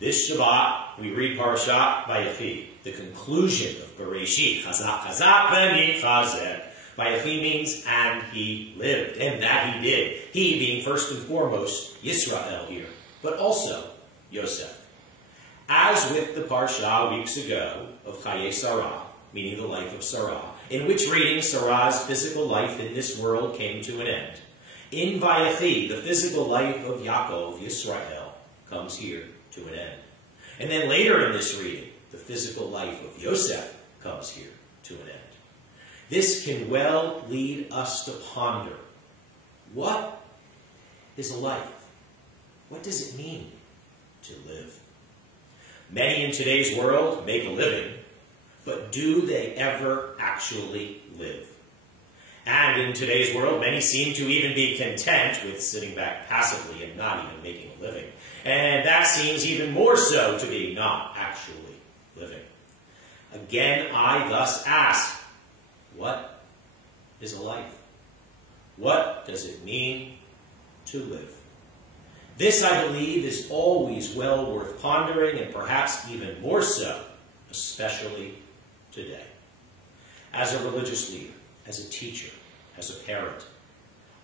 This Shabbat, we read Parashat Vayechi, the conclusion of Bereshit. Chazak, chazak, v'ni chazek. Vayechi means, and he lived, and that he did. He being first and foremost Yisrael here, but also Yosef. As with the Parsha weeks ago of Chaye Sarah, meaning the life of Sarah, in which reading Sarah's physical life in this world came to an end. In Vayechi, the physical life of Yaakov, Yisrael, comes here to an end. And then later in this reading, the physical life of Yosef comes here to an end. This can well lead us to ponder, what is a life? What does it mean to live? Many in today's world make a living, but do they ever actually live? And in today's world, many seem to even be content with sitting back passively and not even making a living. And that seems even more so to be not actually living. Again, I thus ask, what is a life? What does it mean to live? This, I believe, is always well worth pondering, and perhaps even more so, especially today. As a religious leader, as a teacher, as a parent,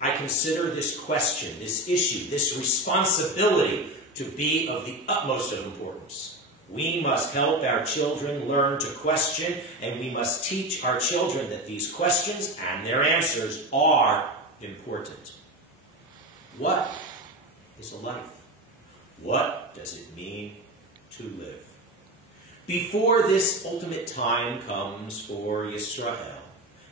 I consider this question, this issue, this responsibility to be of the utmost of importance. We must help our children learn to question, and we must teach our children that these questions and their answers are important. What is a life? What does it mean to live? Before this ultimate time comes for Yisrael,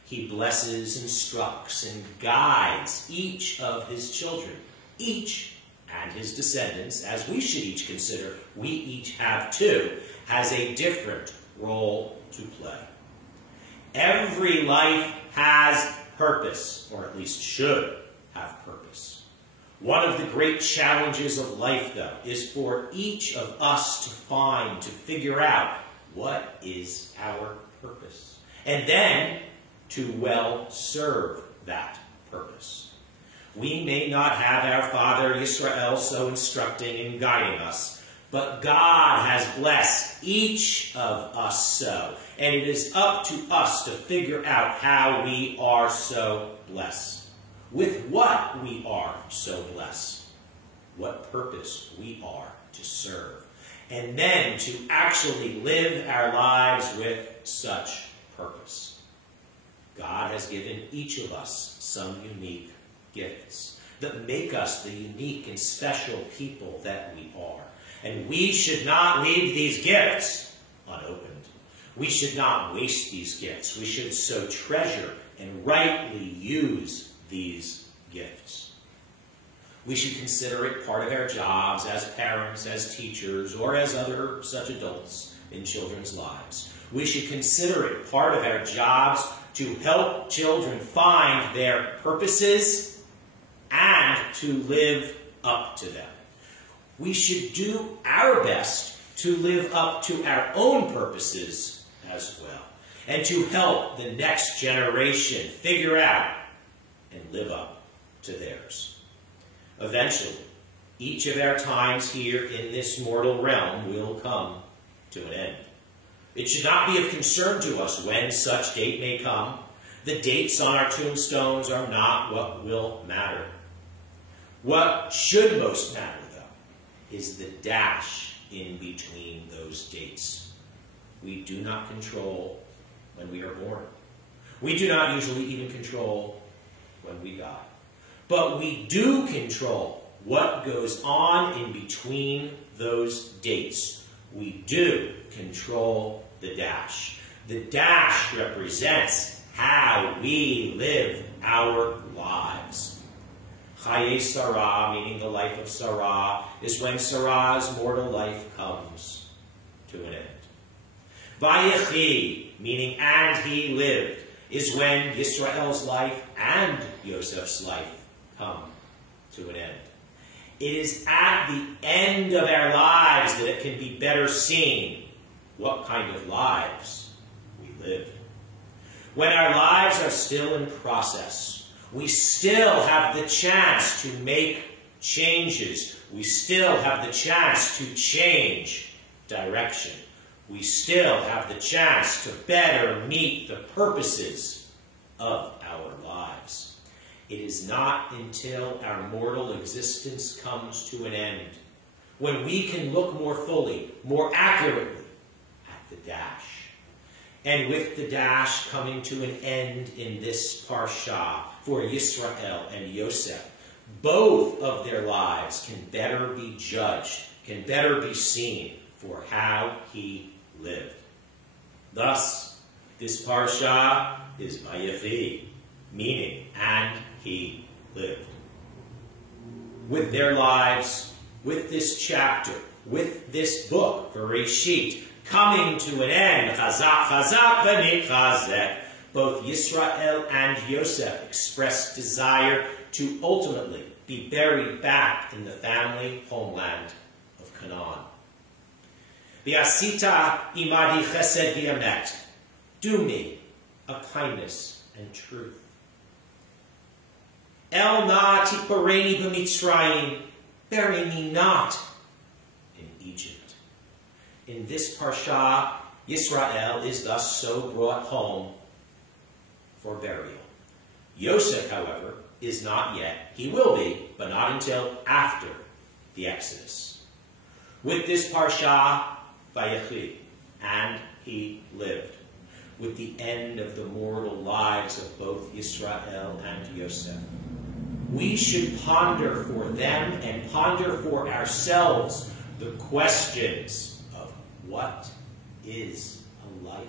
he blesses, instructs, and guides each of his children, each and his descendants, as we should each consider, we each have too, has a different role to play. Every life has purpose, or at least should have purpose. One of the great challenges of life, though, is for each of us to figure out what is our purpose, and then to well serve that purpose. We may not have our father Yisrael so instructing and guiding us, but God has blessed each of us so, and it is up to us to figure out how we are so blessed, with what we are so blessed, what purpose we are to serve, and then to actually live our lives with such purpose. God has given each of us some unique gifts that make us the unique and special people that we are. And we should not leave these gifts unopened. We should not waste these gifts. We should so treasure and rightly use these gifts. We should consider it part of our jobs as parents, as teachers, or as other such adults in children's lives. We should consider it part of our jobs to help children find their purposes and to live up to them. We should do our best to live up to our own purposes as well, and to help the next generation figure out and live up to theirs. Eventually, each of our times here in this mortal realm will come to an end. It should not be of concern to us when such date may come. The dates on our tombstones are not what will matter. What should most matter, though, is the dash in between those dates. We do not control when we are born. We do not usually even control when we die. But we do control what goes on in between those dates. We do control the dash. The dash represents how we live our lives. Chaye Sarah, meaning the life of Sarah, is when Sarah's mortal life comes to an end. Vayechi, meaning and he lived, is when Yisrael's life and Yosef's life come to an end. It is at the end of our lives that it can be better seen what kind of lives we lived. When our lives are still in process, we still have the chance to make changes, we still have the chance to change direction. We still have the chance to better meet the purposes of our lives. It is not until our mortal existence comes to an end when we can look more fully, more accurately at the dash. And with the dash coming to an end in this parsha for Yisrael and Yosef, both of their lives can better be judged, can better be seen for how he lived. Thus, this parsha is Vayechi, meaning, and he lived. With their lives, with this chapter, with this book, Bereshit, coming to an end, chazak, chazak, v'ni chazek, both Yisrael and Yosef expressed desire to ultimately be buried back in the family homeland of Canaan. V'asita imadi chesed v'amet, do me a kindness and truth. El na tikbareni b'mitzrayim, bury me not in Egypt. In this parsha, Yisrael is thus so brought home for burial. Yosef, however, is not yet. He will be, but not until after the Exodus. With this parsha, Vayechi, and he lived. With the end of the mortal lives of both Yisrael and Yosef, we should ponder for them and ponder for ourselves the questions of what is a life?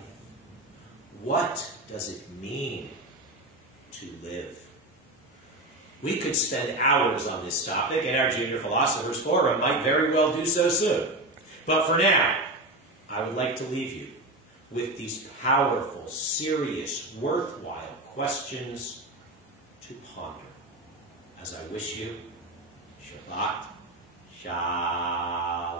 What does it mean to live? We could spend hours on this topic, and our Junior Philosophers Forum might very well do so soon. But for now, I would like to leave you with these powerful, serious, worthwhile questions to ponder. As I wish you Shabbat Shalom.